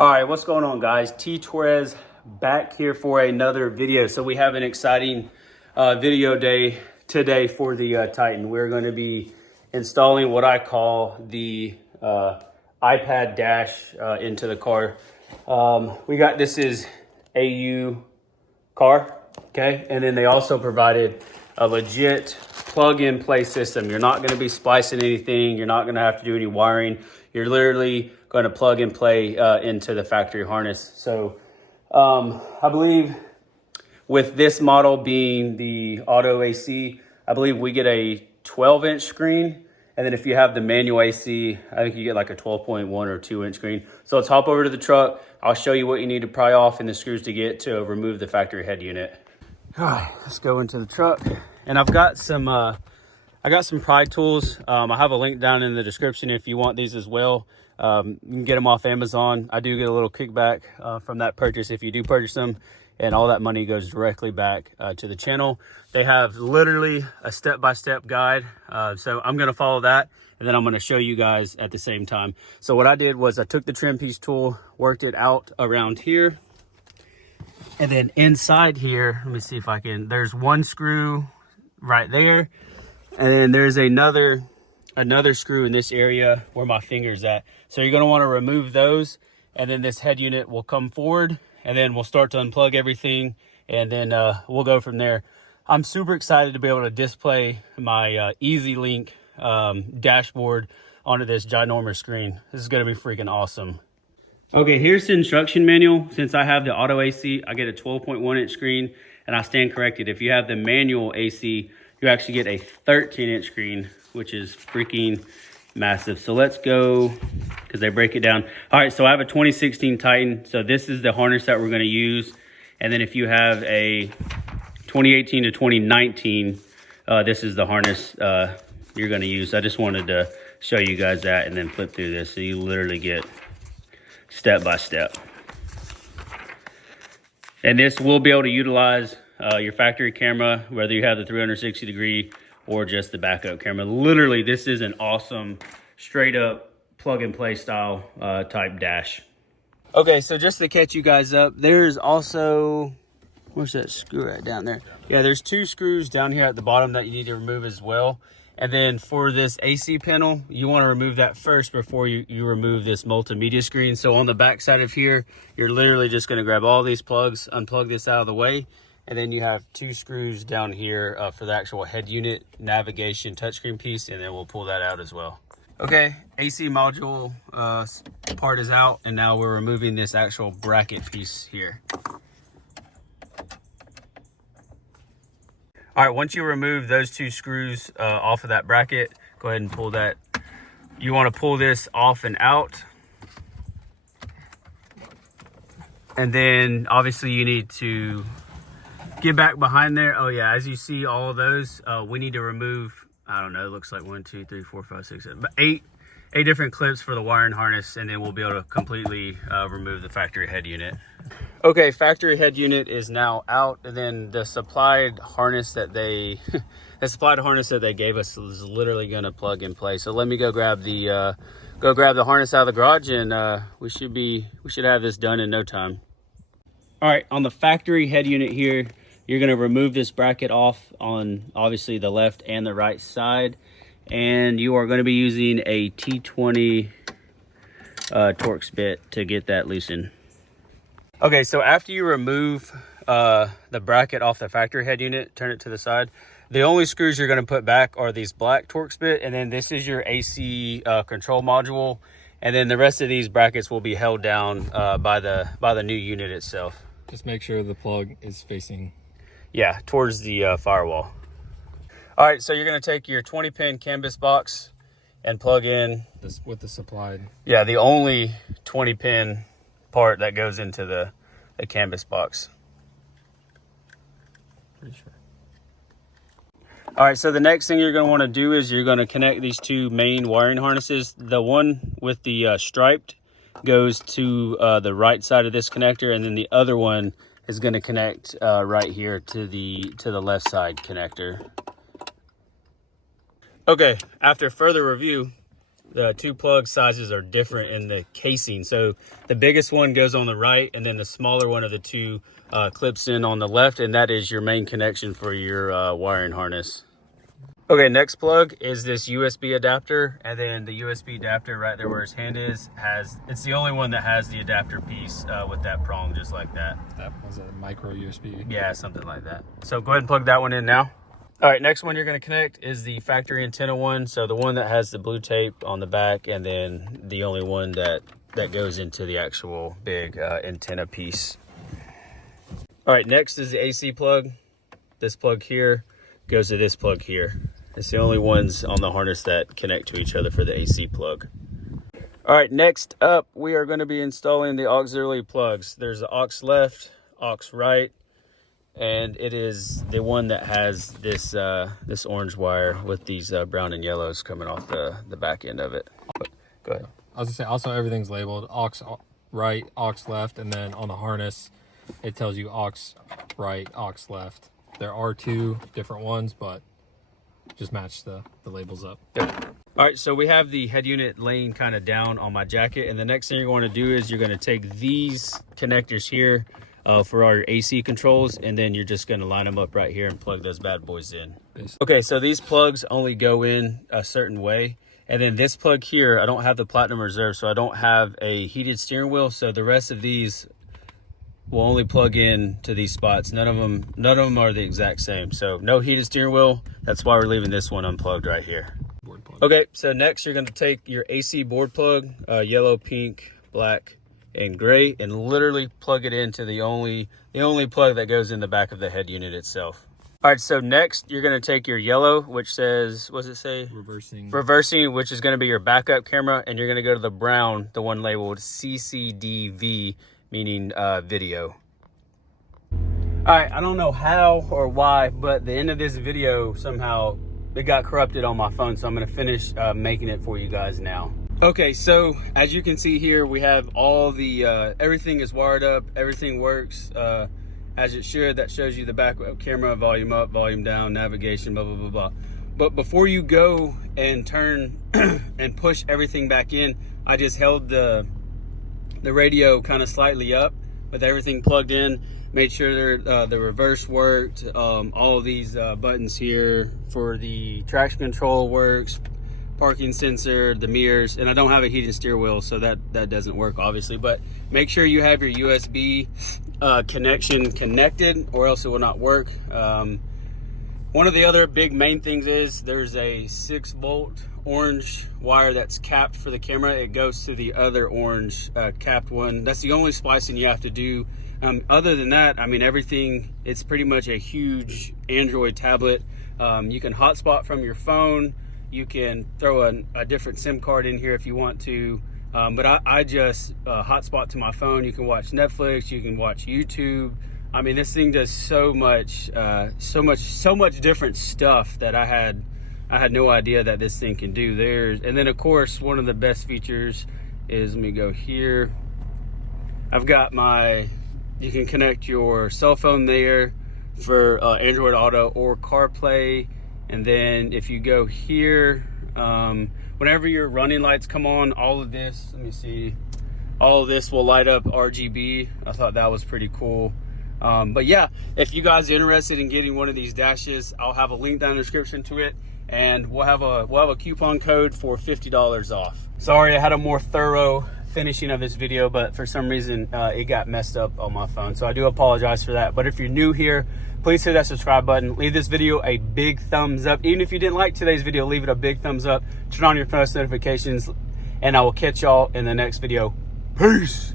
All right, what's going on, guys? T Torres back here for another video. So we have an exciting video day today for the Titan. We're going to be installing what I call the iPad dash into the car. We got this is AU car, okay? And then they also provided a legit plug-and-play system. You're not going to be splicing anything. You're not going to have to do any wiring. You're literally going to plug and play into the factory harness. So I believe with this model being the auto AC, I believe we get a 12-inch screen. And then if you have the manual AC, I think you get like a 12.1 or 2-inch screen. So let's hop over to the truck. I'll show you what you need to pry off and the screws to get to remove the factory head unit. All right, let's go into the truck. And I've got some, I got some pry tools. I have a link down in the description if you want these as well. You can get them off Amazon. I do get a little kickback from that purchase if you do purchase them, and all that money goes directly back to the channel. They have literally a step-by-step guide, so I'm going to follow that, and then I'm going to show you guys at the same time. So what I did was I took the trim piece tool, worked it out around here, and then inside here, let me see if I can, there's one screw right there, and then there's another screw in this area where my finger's at. So you're going to want to remove those, and then this head unit will come forward, and then we'll start to unplug everything, and then we'll go from there. I'm super excited to be able to display my EasyLink dashboard onto this ginormous screen. This is going to be freaking awesome. Okay, here's the instruction manual. Since I have the auto AC, I get a 12.1-inch screen, and I stand corrected. If you have the manual AC, you actually get a 13-inch screen, which is freaking massive. So let's go, because they break it down. All right, so I have a 2016 Titan. So this is the harness that we're going to use. And then if you have a 2018 to 2019, this is the harness you're going to use. I just wanted to show you guys that and then flip through this. So you literally get step by step. And this will be able to utilize your factory camera, whether you have the 360 degree or just the backup camera. Literally, this is an awesome straight up plug and play style type dash. Okay, so just to catch you guys up, there's also, where's that screw right down there? Yeah, there's two screws down here at the bottom that you need to remove as well. And then for this AC panel, you want to remove that first before you remove this multimedia screen. So on the back side of here, you're literally just going to grab all these plugs, unplug this out of the way, and then you have two screws down here for the actual head unit, navigation, touchscreen piece, and then we'll pull that out as well. Okay, AC module part is out, and now we're removing this actual bracket piece here. All right, once you remove those two screws off of that bracket, go ahead and pull that. You want to pull this off and out. And then obviously you need to get back behind there. Oh yeah, as you see all of those, we need to remove, I don't know, it looks like 1, 2, 3, 4, 5, 6, 7, but eight different clips for the wiring harness, and then we'll be able to completely remove the factory head unit. Okay, factory head unit is now out, and then the supplied harness that they gave us is literally going to plug and play. So let me go grab the harness out of the garage, and we should have this done in no time. All right, on the factory head unit here, you're going to remove this bracket off on obviously the left and the right side, and you are going to be using a T20 Torx bit to get that loosened. Okay, so after you remove the bracket off the factory head unit, turn it to the side, the only screws you're going to put back are these black Torx bit, and then this is your AC control module, and then the rest of these brackets will be held down by the new unit itself. Just make sure the plug is facing, yeah, towards the firewall. All right, so you're going to take your 20-pin canvas box and plug in this with the supplied. Yeah, the only 20-pin part that goes into the canvas box. Pretty sure. All right, so the next thing you're going to want to do is you're going to connect these two main wiring harnesses. The one with the striped goes to the right side of this connector, and then the other one is going to connect right here to the left side connector. Okay, after further review, the two plug sizes are different in the casing. So the biggest one goes on the right, and then the smaller one of the two clips in on the left, and that is your main connection for your wiring harness. Okay, next plug is this USB adapter, and then the USB adapter right there where his hand is it's the only one that has the adapter piece with that prong, just like that. That was a micro USB. Yeah, something like that. So go ahead and plug that one in now. All right, next one you're going to connect is the factory antenna one. So the one that has the blue tape on the back, and then the only one that goes into the actual big antenna piece. All right, next is the AC plug. This plug here goes to this plug here. It's the only ones on the harness that connect to each other for the AC plug. All right, next up, we are going to be installing the auxiliary plugs. There's the aux left, aux right, and it is the one that has this this orange wire with these brown and yellows coming off the back end of it. Go ahead. I was gonna say, also everything's labeled aux right, aux left, and then on the harness, it tells you aux right, aux left. There are two different ones, but just match the labels up. Yep. All right, so we have the head unit laying kind of down on my jacket, and the next thing you're going to do is you're going to take these connectors here for our AC controls, and then you're just going to line them up right here and plug those bad boys in. Okay, so these plugs only go in a certain way, and then this plug here, I don't have the Platinum Reserve, so I don't have a heated steering wheel, so the rest of these will only plug in to these spots. None of them are the exact same. So no heated steering wheel. That's why we're leaving this one unplugged right here. Board plug. Okay, so next you're going to take your AC board plug, yellow, pink, black, and gray, and literally plug it into the only plug that goes in the back of the head unit itself. All right, so next you're going to take your yellow, which says, what does it say? Reversing, which is going to be your backup camera, and you're going to go to the brown, the one labeled CCDV, meaning video. All right, I don't know how or why, but the end of this video somehow it got corrupted on my phone, so I'm going to finish making it for you guys now. Okay, so as you can see here, we have all the everything is wired up, everything works as it should. That shows you the backup camera, volume up, volume down, navigation, blah blah blah blah. But before you go and turn and push everything back in, I just held the radio kind of slightly up with everything plugged in, made sure the reverse worked, all of these buttons here for the traction control works, parking sensor, the mirrors, and I don't have a heated steering wheel, so that doesn't work obviously, but make sure you have your USB connection connected or else it will not work. One of the other big main things is there's a 6-volt orange wire that's capped for the camera. It goes to the other orange capped one. That's the only splicing you have to do. Other than that, I mean, everything, it's pretty much a huge Android tablet. You can hotspot from your phone. You can throw a different SIM card in here if you want to. But I just hotspot to my phone. You can watch Netflix, you can watch YouTube. I mean, this thing does so much different stuff that I had no idea that this thing can do. And then of course, one of the best features is, let me go here. I've got you can connect your cell phone there for Android Auto or CarPlay. And then if you go here, whenever your running lights come on, all of this, let me see, all of this will light up RGB. I thought that was pretty cool. But yeah, if you guys are interested in getting one of these dashes, I'll have a link down in the description to it, and we'll have a coupon code for $50 off. Sorry, I had a more thorough finishing of this video, but for some reason it got messed up on my phone, so I do apologize for that. But if you're new here, please hit that subscribe button, leave this video a big thumbs up. Even if you didn't like today's video, leave it a big thumbs up, turn on your post notifications, and I will catch y'all in the next video. Peace.